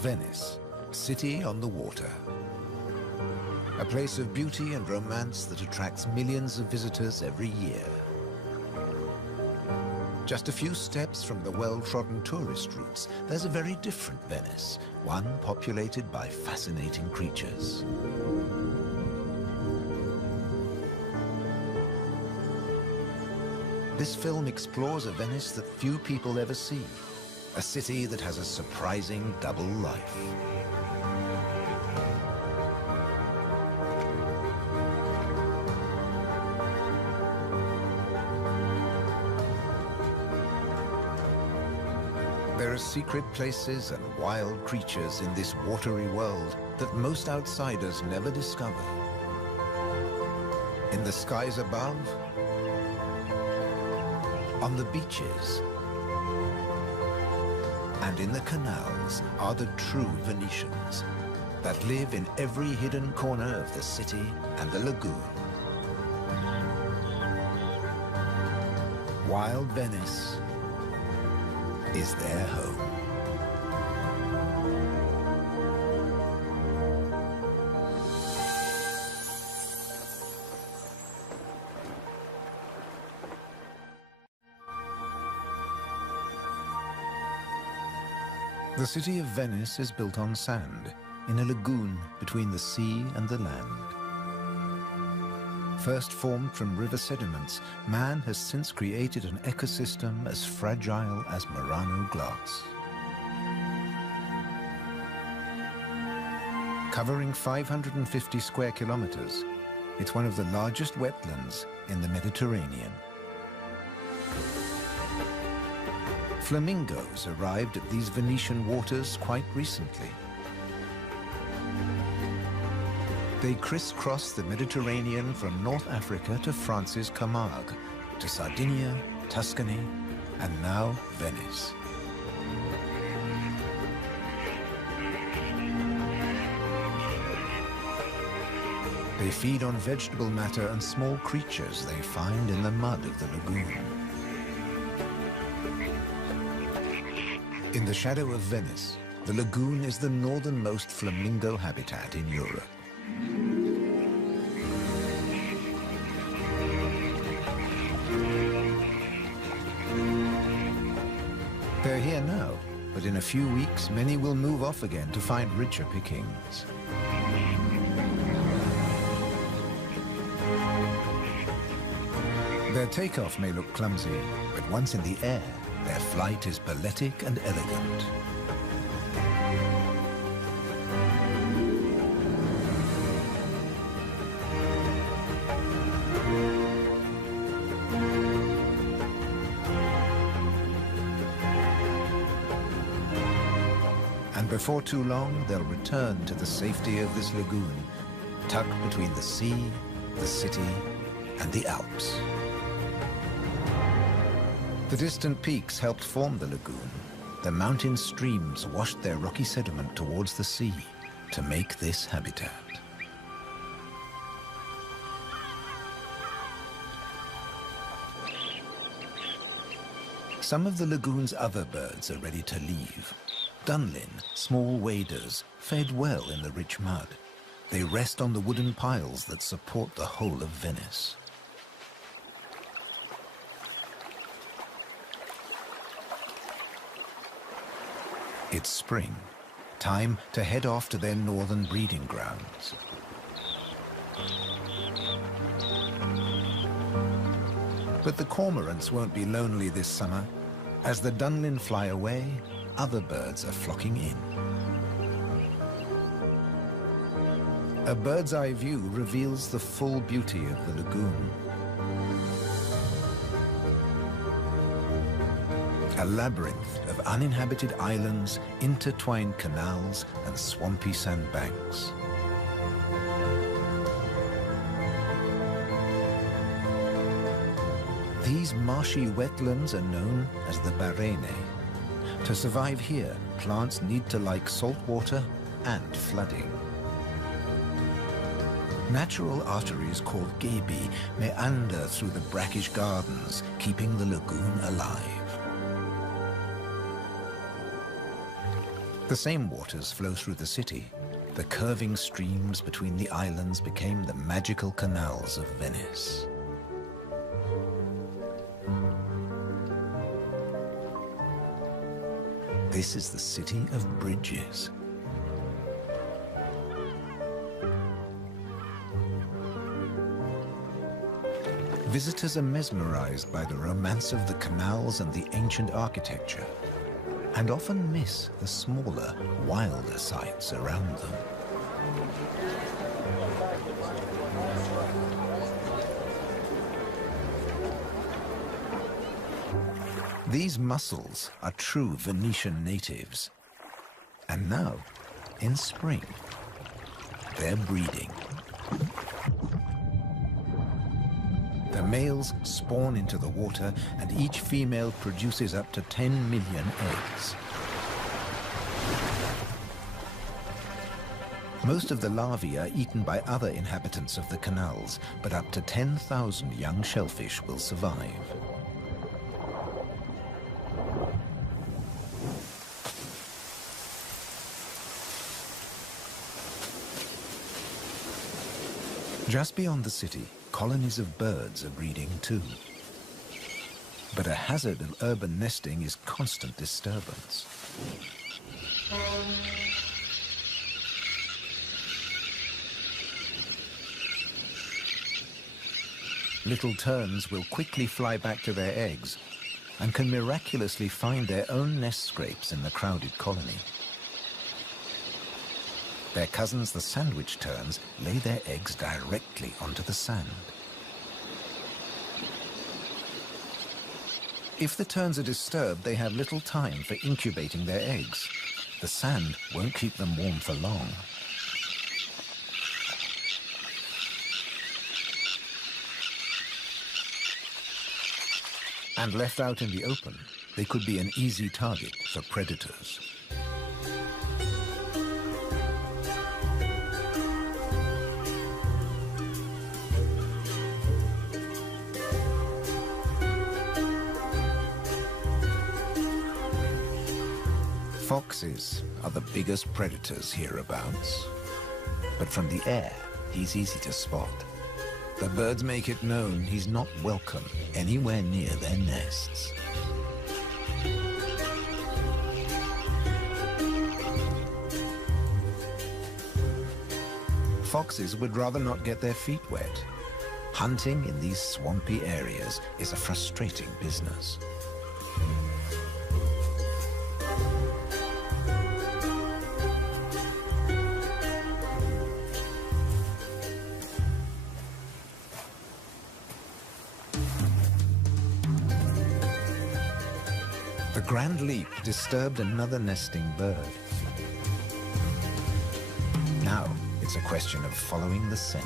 Venice, city on the water. A place of beauty and romance that attracts millions of visitors every year. Just a few steps from the well-trodden tourist routes, there's a very different Venice, one populated by fascinating creatures. This film explores a Venice that few people ever see, a city that has a surprising double life. There are secret places and wild creatures in this watery world that most outsiders never discover. In the skies above, on the beaches, and in the canals are the true Venetians that live in every hidden corner of the city and the lagoon. Wild Venice is their home. The city of Venice is built on sand, in a lagoon between the sea and the land. First formed from river sediments, man has since created an ecosystem as fragile as Murano glass. Covering 550 square kilometers, it's one of the largest wetlands in the Mediterranean. Flamingos arrived at these Venetian waters quite recently. They crisscross the Mediterranean from North Africa to France's Camargue, to Sardinia, Tuscany, and now Venice. They feed on vegetable matter and small creatures they find in the mud of the lagoon. In the shadow of Venice, the lagoon is the northernmost flamingo habitat in Europe. They're here now, but in a few weeks, many will move off again to find richer pickings. Their takeoff may look clumsy, but once in the air, their flight is balletic and elegant. And before too long, they'll return to the safety of this lagoon, tucked between the sea, the city, and the Alps. The distant peaks helped form the lagoon. The mountain streams washed their rocky sediment towards the sea to make this habitat. Some of the lagoon's other birds are ready to leave. Dunlin, small waders, fed well in the rich mud. They rest on the wooden piles that support the whole of Venice. It's spring, time to head off to their northern breeding grounds. But the cormorants won't be lonely this summer. As the Dunlin fly away, other birds are flocking in. A bird's eye view reveals the full beauty of the lagoon. A labyrinth of uninhabited islands, intertwined canals, and swampy sandbanks. These marshy wetlands are known as the Bahraini. To survive here, plants need to like salt water and flooding. Natural arteries called gabi meander through the brackish gardens, keeping the lagoon alive. The same waters flow through the city. The curving streams between the islands became the magical canals of Venice. This is the city of bridges. Visitors are mesmerized by the romance of the canals and the ancient architecture, and often miss the smaller, wilder sights around them. These mussels are true Venetian natives. And now, in spring, they're breeding. The males spawn into the water, and each female produces up to 10 million eggs. Most of the larvae are eaten by other inhabitants of the canals, but up to 10,000 young shellfish will survive. Just beyond the city, colonies of birds are breeding too. But a hazard of urban nesting is constant disturbance. Little terns will quickly fly back to their eggs and can miraculously find their own nest scrapes in the crowded colony. Their cousins, the sandwich terns, lay their eggs directly onto the sand. If the terns are disturbed, they have little time for incubating their eggs. The sand won't keep them warm for long. And left out in the open, they could be an easy target for predators. Foxes are the biggest predators hereabouts. But from the air, he's easy to spot. The birds make it known he's not welcome anywhere near their nests. Foxes would rather not get their feet wet. Hunting in these swampy areas is a frustrating business. The grand leap disturbed another nesting bird. Now it's a question of following the scent.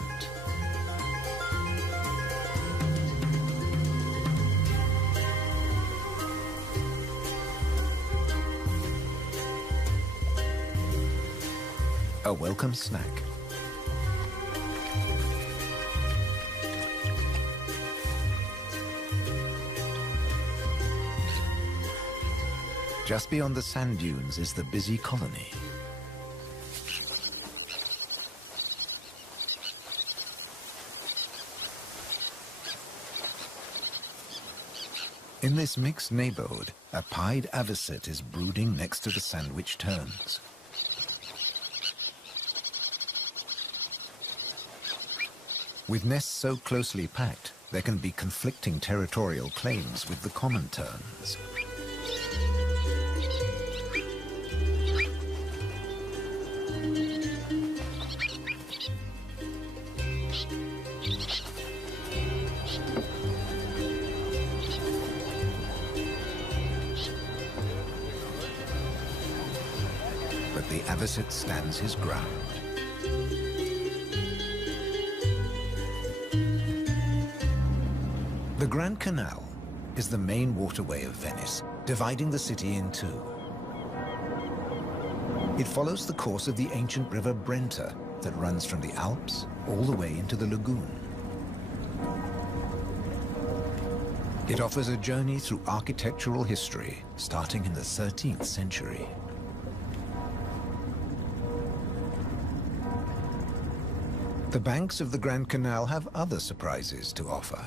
A welcome snack. Just beyond the sand dunes is the busy colony. In this mixed neighborhood, a pied avocet is brooding next to the sandwich terns. With nests so closely packed, there can be conflicting territorial claims with the common terns. But the avocet stands his ground. The Grand Canal is the main waterway of Venice, dividing the city in two. It follows the course of the ancient river Brenta that runs from the Alps all the way into the lagoon. It offers a journey through architectural history starting in the 13th century. The banks of the Grand Canal have other surprises to offer,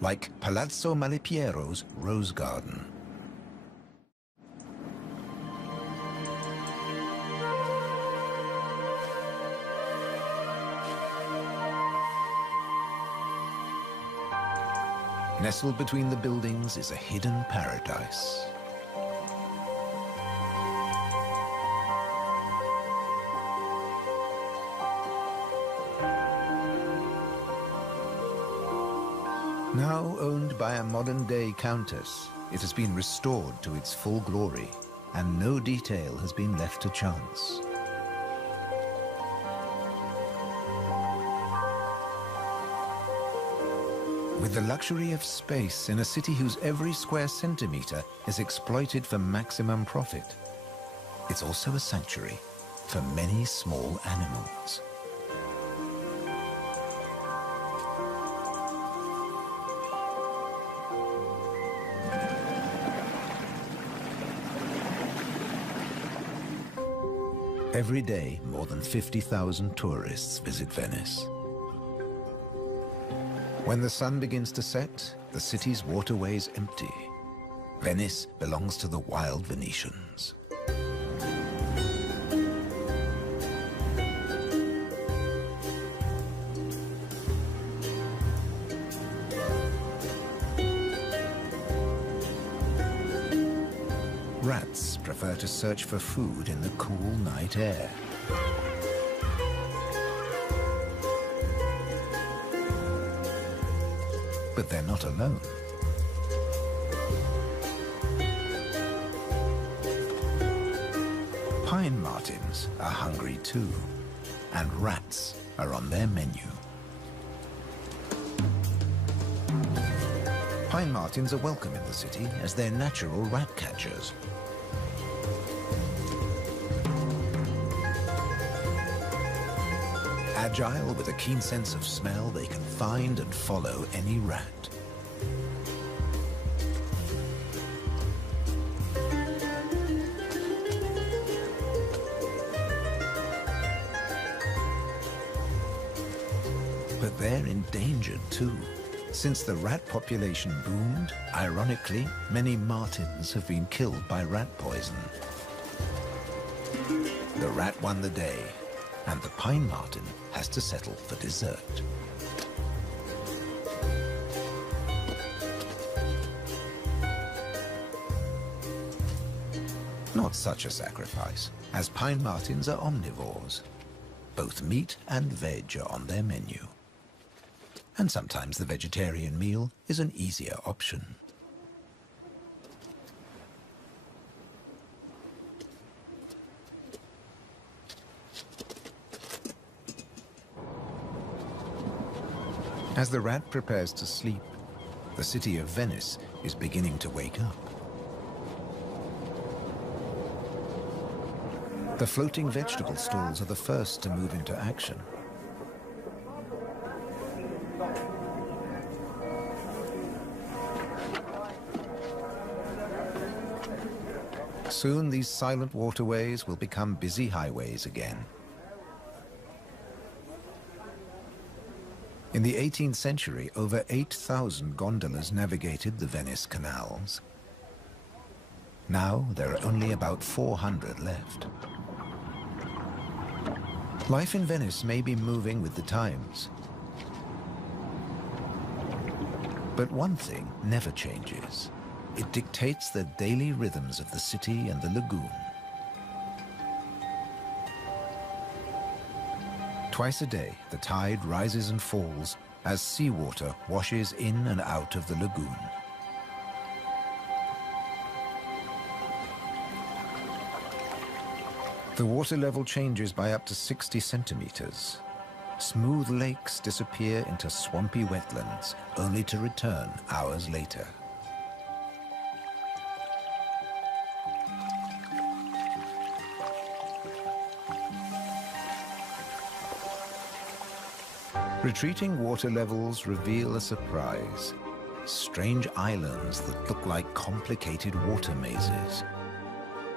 like Palazzo Malipiero's Rose Garden. Nestled between the buildings is a hidden paradise. Now owned by a modern-day countess, it has been restored to its full glory, and no detail has been left to chance. With the luxury of space in a city whose every square centimeter is exploited for maximum profit, it's also a sanctuary for many small animals. Every day, more than 50,000 tourists visit Venice. When the sun begins to set, the city's waterways empty. Venice belongs to the wild Venetians. Rats prefer to search for food in the cool night air. But they're not alone. Pine martins are hungry too, and rats are on their menu. Pine martins are welcome in the city as they're natural rat catchers. Agile with a keen sense of smell, they can find and follow any rat. But they're endangered too. Since the rat population boomed, ironically, many martins have been killed by rat poison. The rat won the day, and the pine martin has to settle for dessert. Not such a sacrifice, as pine martins are omnivores. Both meat and veg are on their menu. And sometimes the vegetarian meal is an easier option. As the rat prepares to sleep, the city of Venice is beginning to wake up. The floating vegetable stalls are the first to move into action. Soon these silent waterways will become busy highways again. In the 18th century, over 8,000 gondolas navigated the Venice canals. Now there are only about 400 left. Life in Venice may be moving with the times. But one thing never changes. It dictates the daily rhythms of the city and the lagoon. Twice a day, the tide rises and falls as seawater washes in and out of the lagoon. The water level changes by up to 60 centimeters. Smooth lakes disappear into swampy wetlands, only to return hours later. Retreating water levels reveal a surprise. Strange islands that look like complicated water mazes.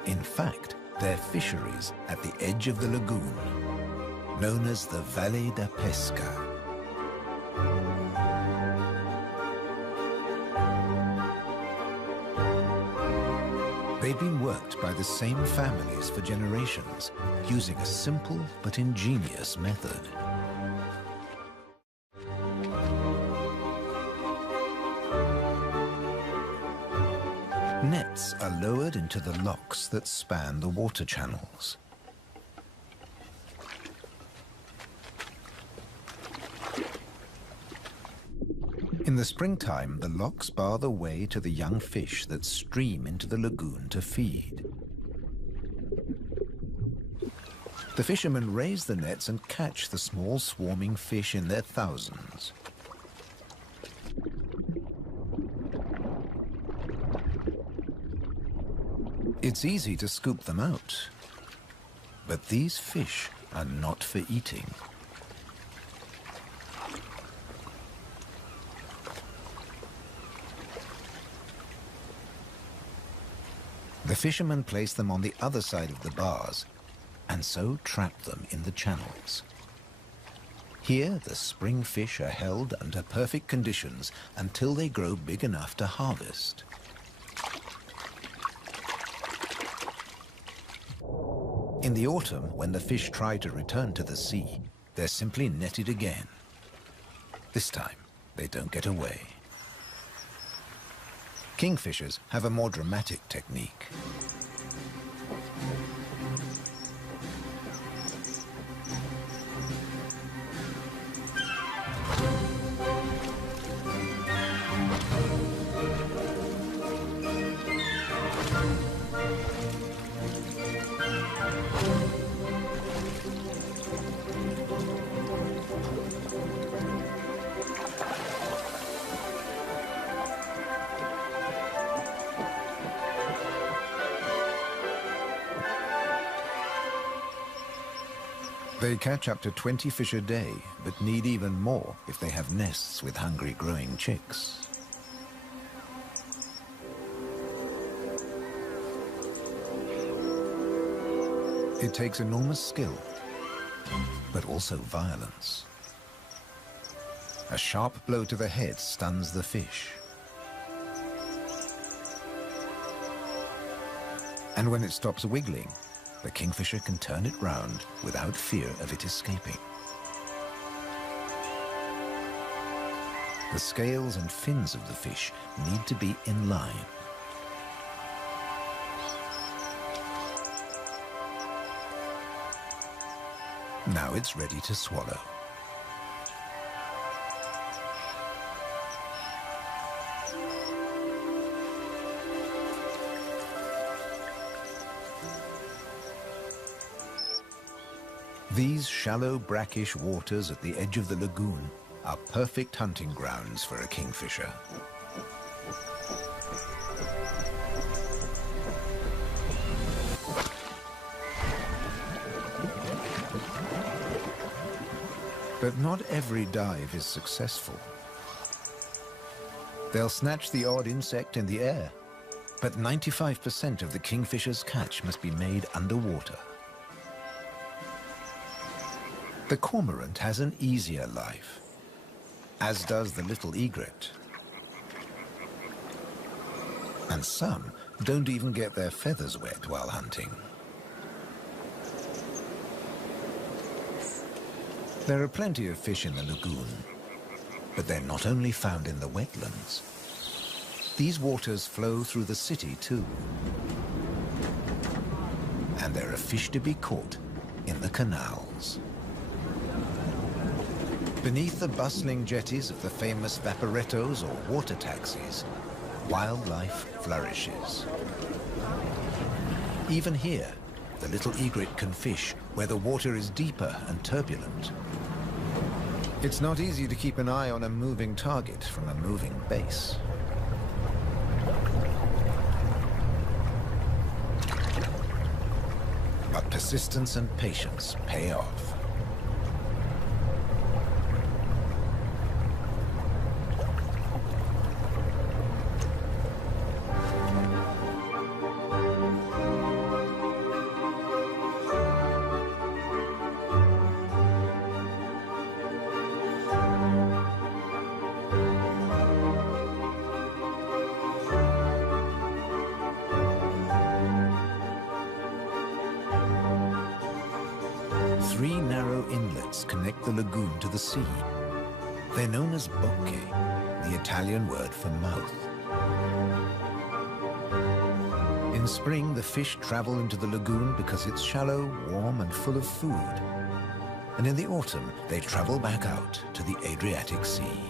In fact, they're fisheries at the edge of the lagoon. known as the Valle da Pesca. They've been worked by the same families for generations, using a simple but ingenious method. Nets are lowered into the locks that span the water channels. In the springtime, the locks bar the way to the young fish that stream into the lagoon to feed. The fishermen raise the nets and catch the small swarming fish in their thousands. It's easy to scoop them out, but these fish are not for eating. The fishermen place them on the other side of the bars and so trap them in the channels. Here, the spring fish are held under perfect conditions until they grow big enough to harvest. In the autumn, when the fish try to return to the sea, they're simply netted again. This time, they don't get away. Kingfishers have a more dramatic technique. They catch up to 20 fish a day, but need even more if they have nests with hungry growing chicks. It takes enormous skill, but also violence. A sharp blow to the head stuns the fish. And when it stops wiggling, the kingfisher can turn it round without fear of it escaping. The scales and fins of the fish need to be in line. Now it's ready to swallow. These shallow, brackish waters at the edge of the lagoon are perfect hunting grounds for a kingfisher. But not every dive is successful. They'll snatch the odd insect in the air, but 95% of the kingfisher's catch must be made underwater. The cormorant has an easier life, as does the little egret. And some don't even get their feathers wet while hunting. There are plenty of fish in the lagoon, but they're not only found in the wetlands. These waters flow through the city too. And there are fish to be caught in the canals. Beneath the bustling jetties of the famous vaporettos or water taxis, wildlife flourishes. Even here, the little egret can fish where the water is deeper and turbulent. It's not easy to keep an eye on a moving target from a moving base. But persistence and patience pay off. 3 narrow inlets connect the lagoon to the sea. They're known as bocche, the Italian word for mouth. In spring, the fish travel into the lagoon because it's shallow, warm, and full of food. And in the autumn, they travel back out to the Adriatic Sea.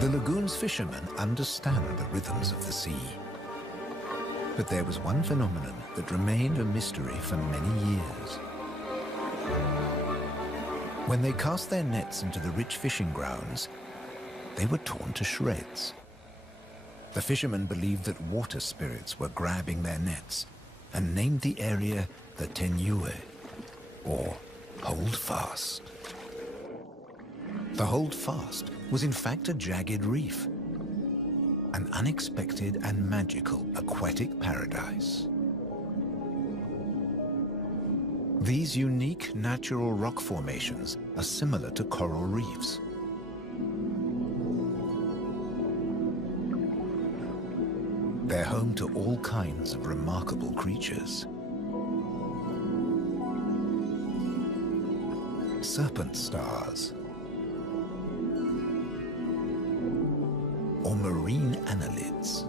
The lagoon's fishermen understand the rhythms of the sea. But there was one phenomenon that remained a mystery for many years. When they cast their nets into the rich fishing grounds, they were torn to shreds. The fishermen believed that water spirits were grabbing their nets and named the area the Tenue, or Hold Fast. The Hold Fast was in fact a jagged reef, an unexpected and magical aquatic paradise. These unique natural rock formations are similar to coral reefs. They're home to all kinds of remarkable creatures. Serpent stars, or marine annelids.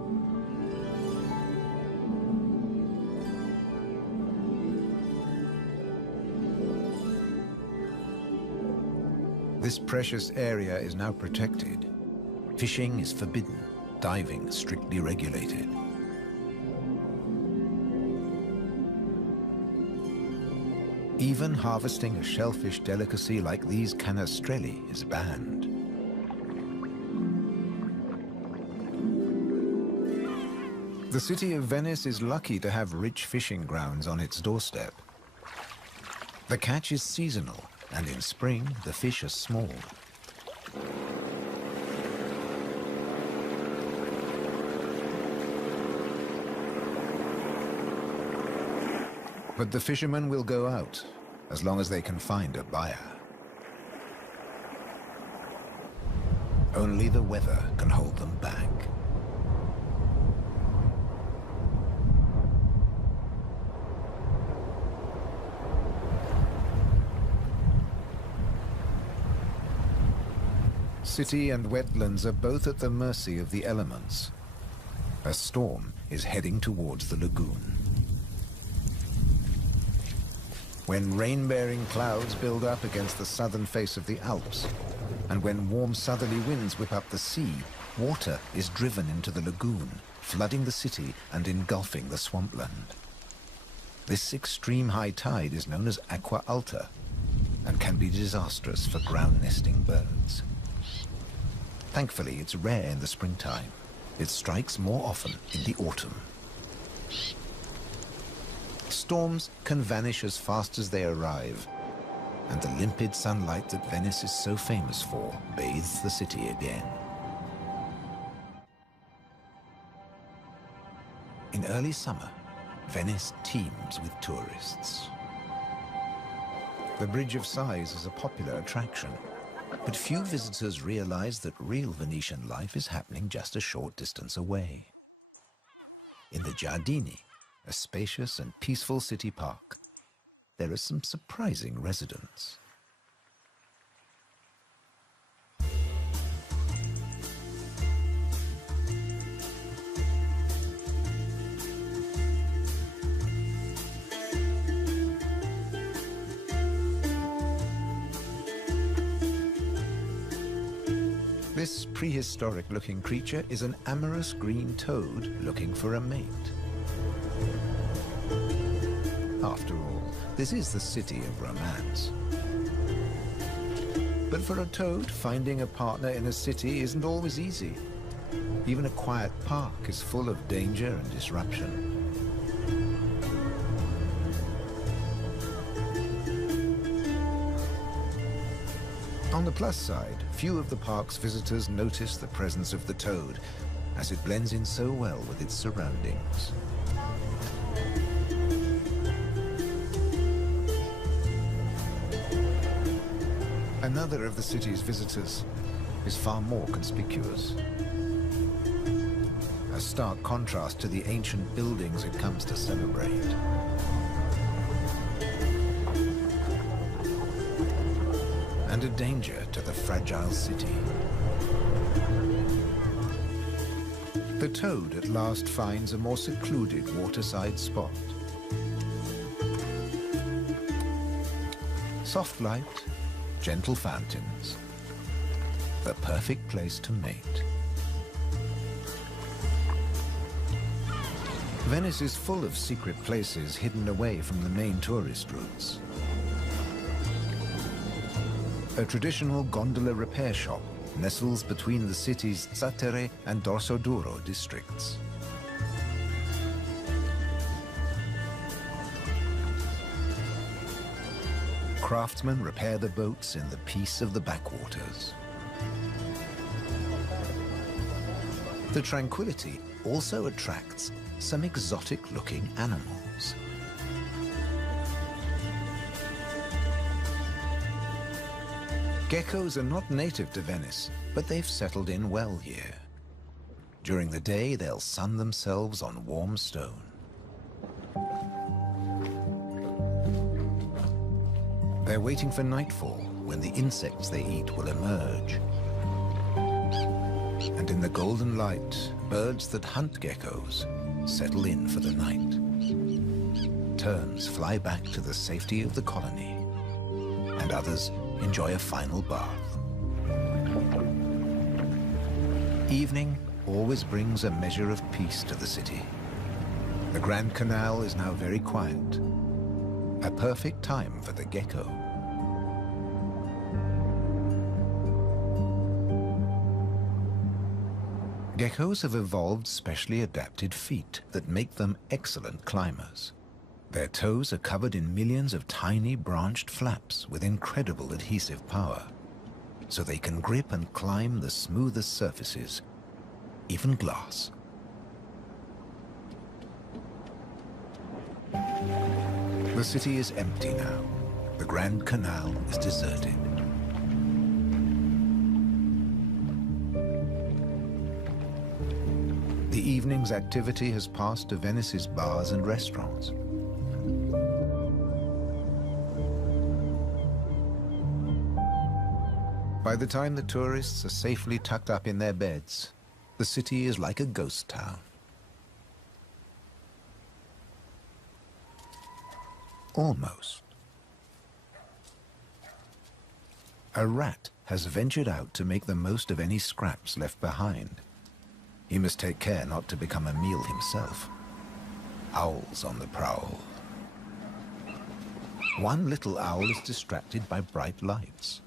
This precious area is now protected. Fishing is forbidden, diving strictly regulated. Even harvesting a shellfish delicacy like these canestrelli is banned. The city of Venice is lucky to have rich fishing grounds on its doorstep. The catch is seasonal, and in spring the fish are small. But the fishermen will go out, as long as they can find a buyer. Only the weather can hold them back. City and wetlands are both at the mercy of the elements. A storm is heading towards the lagoon. When rain-bearing clouds build up against the southern face of the Alps, and when warm southerly winds whip up the sea, water is driven into the lagoon, flooding the city and engulfing the swampland. This extreme high tide is known as aqua alta and can be disastrous for ground-nesting birds. Thankfully, it's rare in the springtime. It strikes more often in the autumn. Storms can vanish as fast as they arrive, and the limpid sunlight that Venice is so famous for bathes the city again. In early summer, Venice teems with tourists. The Bridge of Sighs is a popular attraction, but few visitors realize that real Venetian life is happening just a short distance away. In the Giardini, a spacious and peaceful city park, there are some surprising residents. This prehistoric-looking creature is an amorous green toad looking for a mate. After all, this is the city of romance. But for a toad, finding a partner in a city isn't always easy. Even a quiet park is full of danger and disruption. On the plus side, few of the park's visitors notice the presence of the toad, as it blends in so well with its surroundings. Another of the city's visitors is far more conspicuous. A stark contrast to the ancient buildings it comes to celebrate. and a danger to the fragile city. The toad at last finds a more secluded waterside spot. Soft light, gentle fountains, the perfect place to mate. Venice is full of secret places hidden away from the main tourist routes. A traditional gondola repair shop nestles between the city's Zattere and Dorsoduro districts. Craftsmen repair the boats in the peace of the backwaters. The tranquility also attracts some exotic-looking animals. Geckos are not native to Venice, but they've settled in well here. During the day, they'll sun themselves on warm stone. They're waiting for nightfall, when the insects they eat will emerge. And in the golden light, birds that hunt geckos settle in for the night. Terns fly back to the safety of the colony, and others enjoy a final bath. Evening always brings a measure of peace to the city. The Grand Canal is now very quiet, a perfect time for the gecko. Geckos have evolved specially adapted feet that make them excellent climbers. Their toes are covered in millions of tiny branched flaps with incredible adhesive power, so they can grip and climb the smoothest surfaces, even glass. The city is empty now. The Grand Canal is deserted. The evening's activity has passed to Venice's bars and restaurants. By the time the tourists are safely tucked up in their beds, the city is like a ghost town. Almost. A rat has ventured out to make the most of any scraps left behind. He must take care not to become a meal himself. Owls on the prowl. One little owl is distracted by bright lights.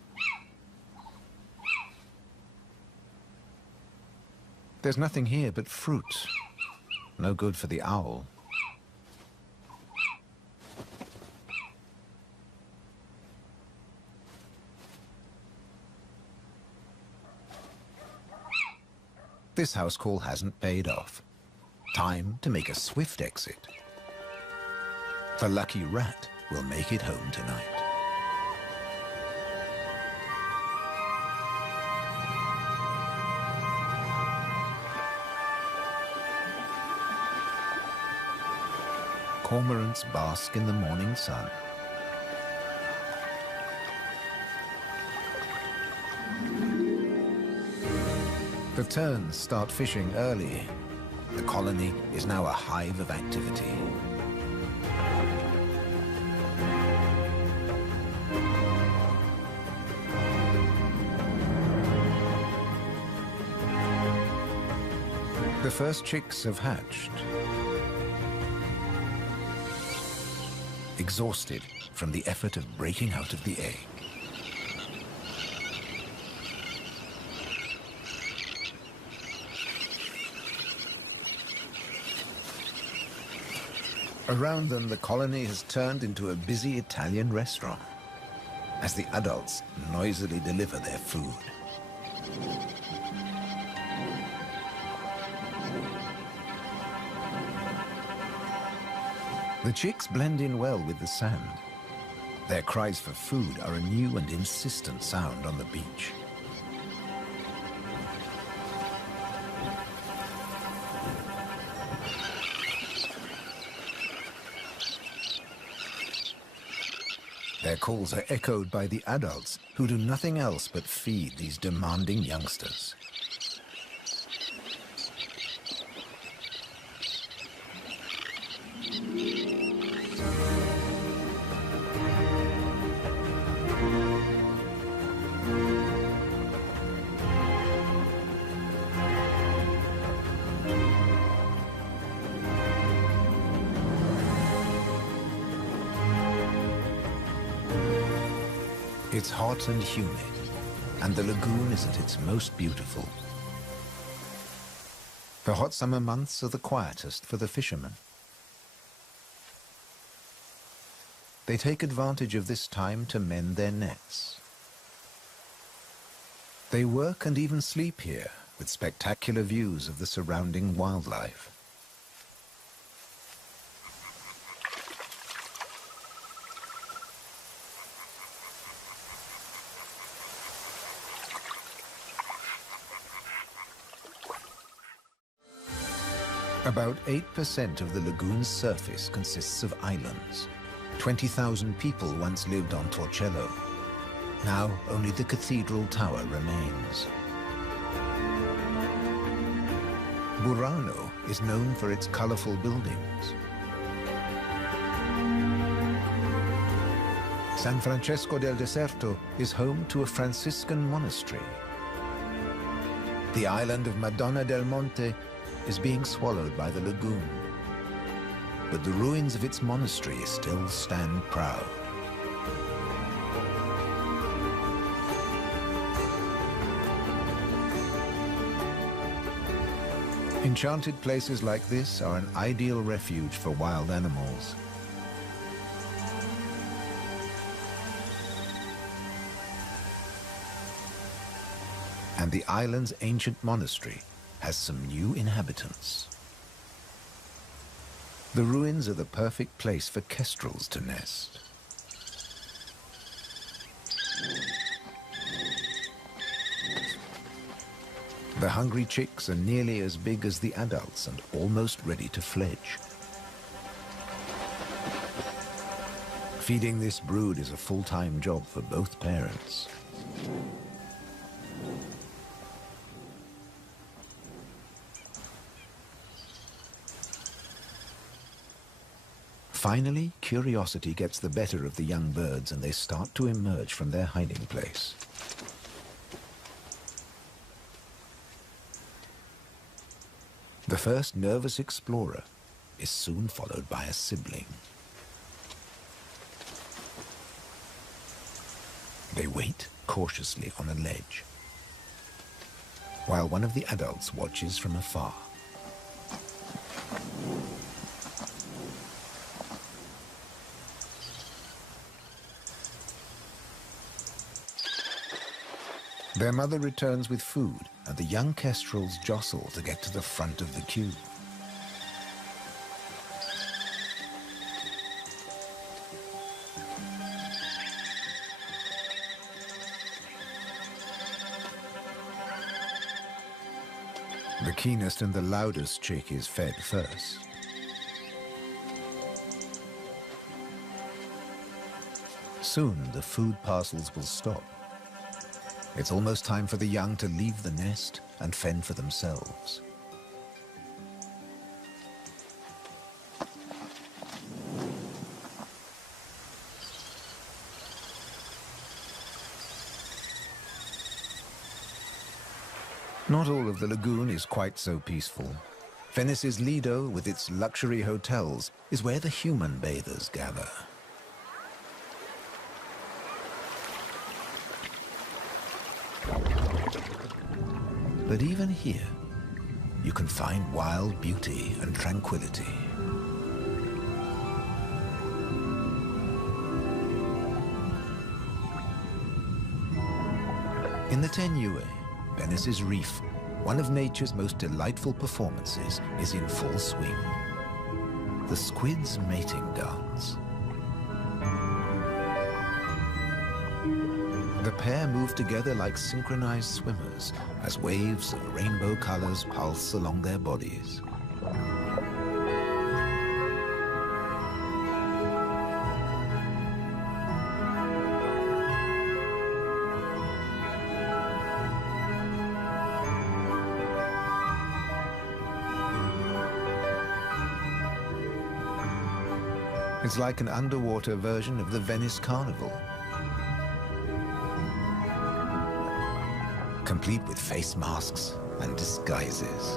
There's nothing here but fruit. No good for the owl. This house call hasn't paid off. Time to make a swift exit. The lucky rat will make it home tonight. Cormorants bask in the morning sun. The terns start fishing early. The colony is now a hive of activity. The first chicks have hatched. Exhausted from the effort of breaking out of the egg. Around them, the colony has turned into a busy Italian restaurant as the adults noisily deliver their food. The chicks blend in well with the sand. Their cries for food are a new and insistent sound on the beach. Their Their calls are echoed by the adults who do nothing else but feed these demanding youngsters. It's hot and humid, and the lagoon is at its most beautiful. The hot summer months are the quietest for the fishermen. They take advantage of this time to mend their nets. They work and even sleep here, with spectacular views of the surrounding wildlife. About 8% of the lagoon's surface consists of islands. 20,000 people once lived on Torcello. Now only the cathedral tower remains. Burano is known for its colorful buildings. San Francesco del Deserto is home to a Franciscan monastery. The island of Madonna del Monte is being swallowed by the lagoon, but the ruins of its monastery still stand proud. Enchanted places like this are an ideal refuge for wild animals. And the island's ancient monastery has some new inhabitants. The ruins are the perfect place for kestrels to nest. The hungry chicks are nearly as big as the adults and almost ready to fledge. Feeding this brood is a full-time job for both parents. Finally, curiosity gets the better of the young birds and they start to emerge from their hiding place. The first nervous explorer is soon followed by a sibling. They wait cautiously on a ledge, while one of the adults watches from afar. Their mother returns with food, and the young kestrels jostle to get to the front of the queue. The keenest and the loudest chick is fed first. Soon the food parcels will stop. It's almost time for the young to leave the nest and fend for themselves. Not all of the lagoon is quite so peaceful. Venice's Lido, with its luxury hotels, is where the human bathers gather. But even here, you can find wild beauty and tranquility. In the Tenue, Venice's reef, one of nature's most delightful performances is in full swing. The squid's mating dance. The pair move together like synchronized swimmers as waves of rainbow colors pulse along their bodies. It's like an underwater version of the Venice Carnival. Complete with face masks and disguises.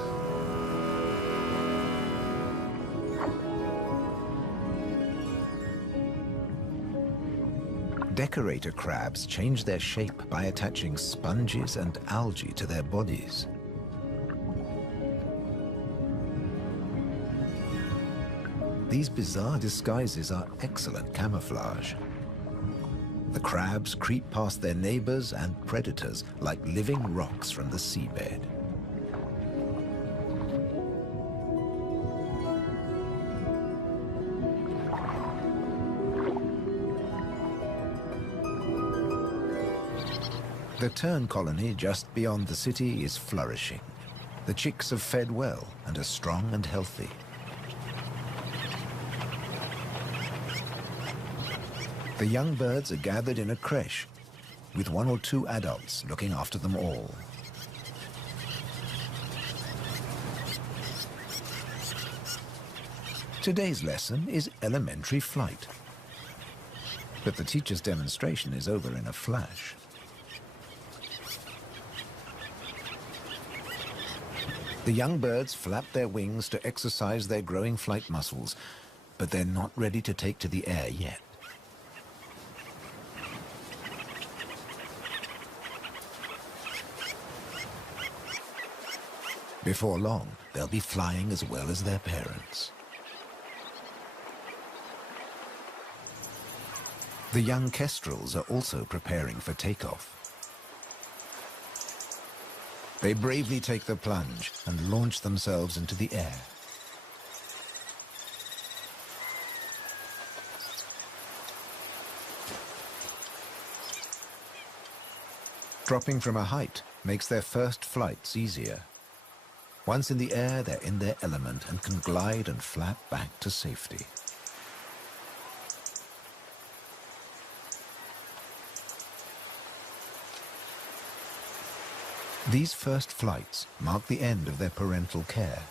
Decorator crabs change their shape by attaching sponges and algae to their bodies. These bizarre disguises are excellent camouflage. The crabs creep past their neighbors and predators like living rocks from the seabed. The tern colony just beyond the city is flourishing. The chicks have fed well and are strong and healthy. The young birds are gathered in a creche, with 1 or 2 adults looking after them all. Today's lesson is elementary flight. But the teacher's demonstration is over in a flash. The young birds flap their wings to exercise their growing flight muscles, but they're not ready to take to the air yet. Before long, they'll be flying as well as their parents. The young kestrels are also preparing for takeoff. They bravely take the plunge and launch themselves into the air. Dropping from a height makes their first flights easier. Once in the air, they're in their element and can glide and flap back to safety. These first flights mark the end of their parental care.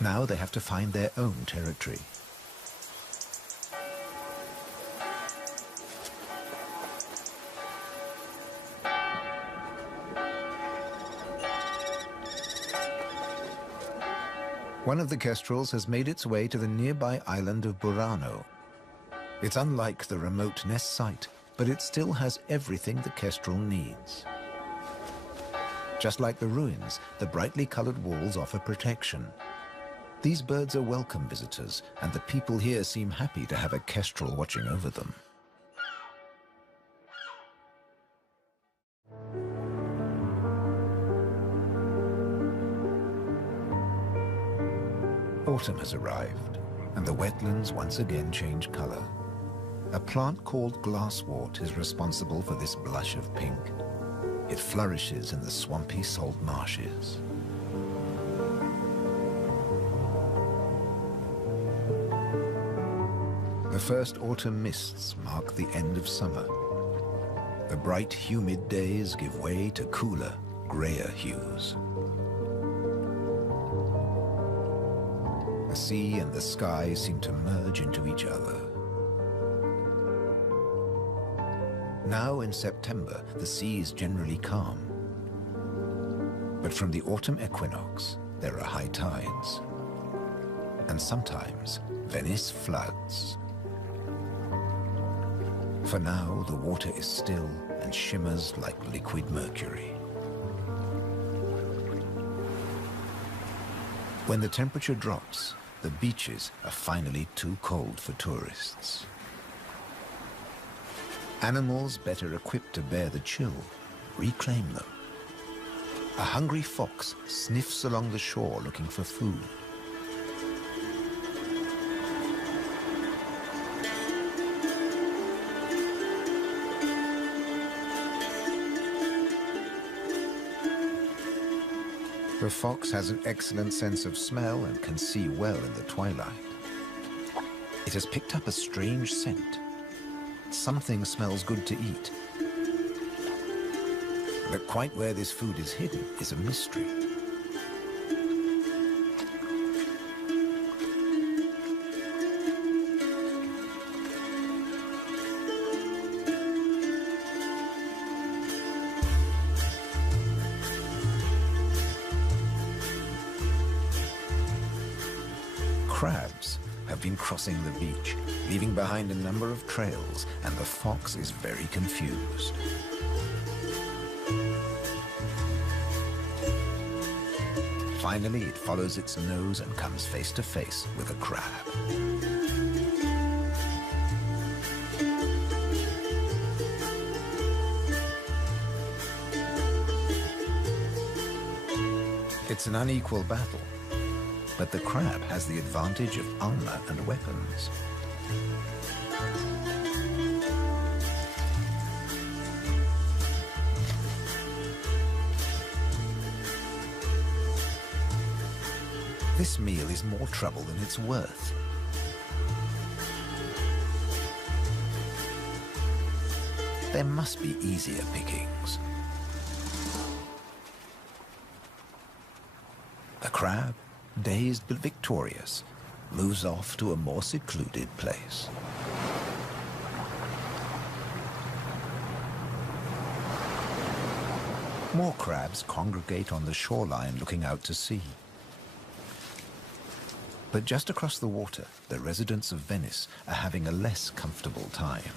Now they have to find their own territory. One of the kestrels has made its way to the nearby island of Burano. It's unlike the remote nest site, but it still has everything the kestrel needs. Just like the ruins, the brightly colored walls offer protection. These birds are welcome visitors, and the people here seem happy to have a kestrel watching over them. Autumn has arrived, and the wetlands once again change color. A plant called glasswort is responsible for this blush of pink. It flourishes in the swampy salt marshes. The first autumn mists mark the end of summer. The bright, humid days give way to cooler, grayer hues. The sea and the sky seem to merge into each other. Now in September, the sea is generally calm. But from the autumn equinox, there are high tides. And sometimes, Venice floods. For now, the water is still and shimmers like liquid mercury. When the temperature drops, the beaches are finally too cold for tourists. Animals better equipped to bear the chill reclaim them. A hungry fox sniffs along the shore looking for food. The fox has an excellent sense of smell and can see well in the twilight. It has picked up a strange scent. Something smells good to eat. But quite where this food is hidden is a mystery. crabs have been crossing the beach, leaving behind a number of trails, and the fox is very confused. Finally, it follows its nose and comes face to face with a crab. It's an unequal battle, but the crab has the advantage of armor and weapons. This meal is more trouble than it's worth. There must be easier pickings. The crab, dazed but victorious, moves off to a more secluded place. More crabs congregate on the shoreline looking out to sea. But just across the water, the residents of Venice are having a less comfortable time.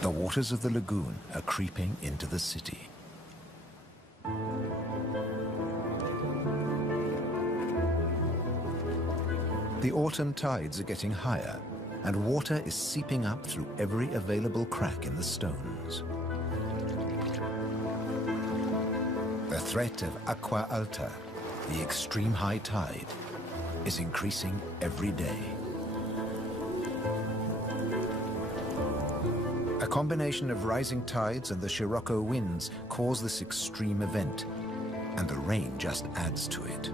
The waters of the lagoon are creeping into the city. The autumn tides are getting higher, and water is seeping up through every available crack in the stones. The threat of acqua alta, the extreme high tide, is increasing every day. A combination of rising tides and the Scirocco winds cause this extreme event, and the rain just adds to it.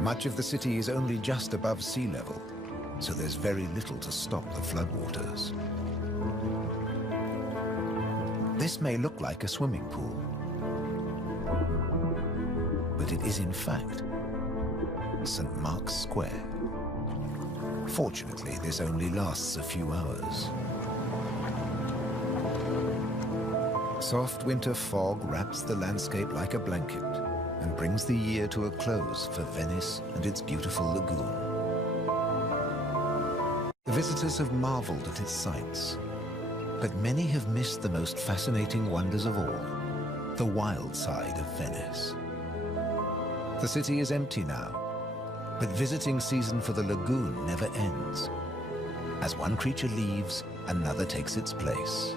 Much of the city is only just above sea level, so there's very little to stop the floodwaters. This may look like a swimming pool, but it is in fact St. Mark's Square. Fortunately, this only lasts a few hours. Soft winter fog wraps the landscape like a blanket and brings the year to a close for Venice and its beautiful lagoon. The visitors have marveled at its sights, but many have missed the most fascinating wonders of all, the wild side of Venice. The city is empty now, but visiting season for the lagoon never ends. As one creature leaves, another takes its place.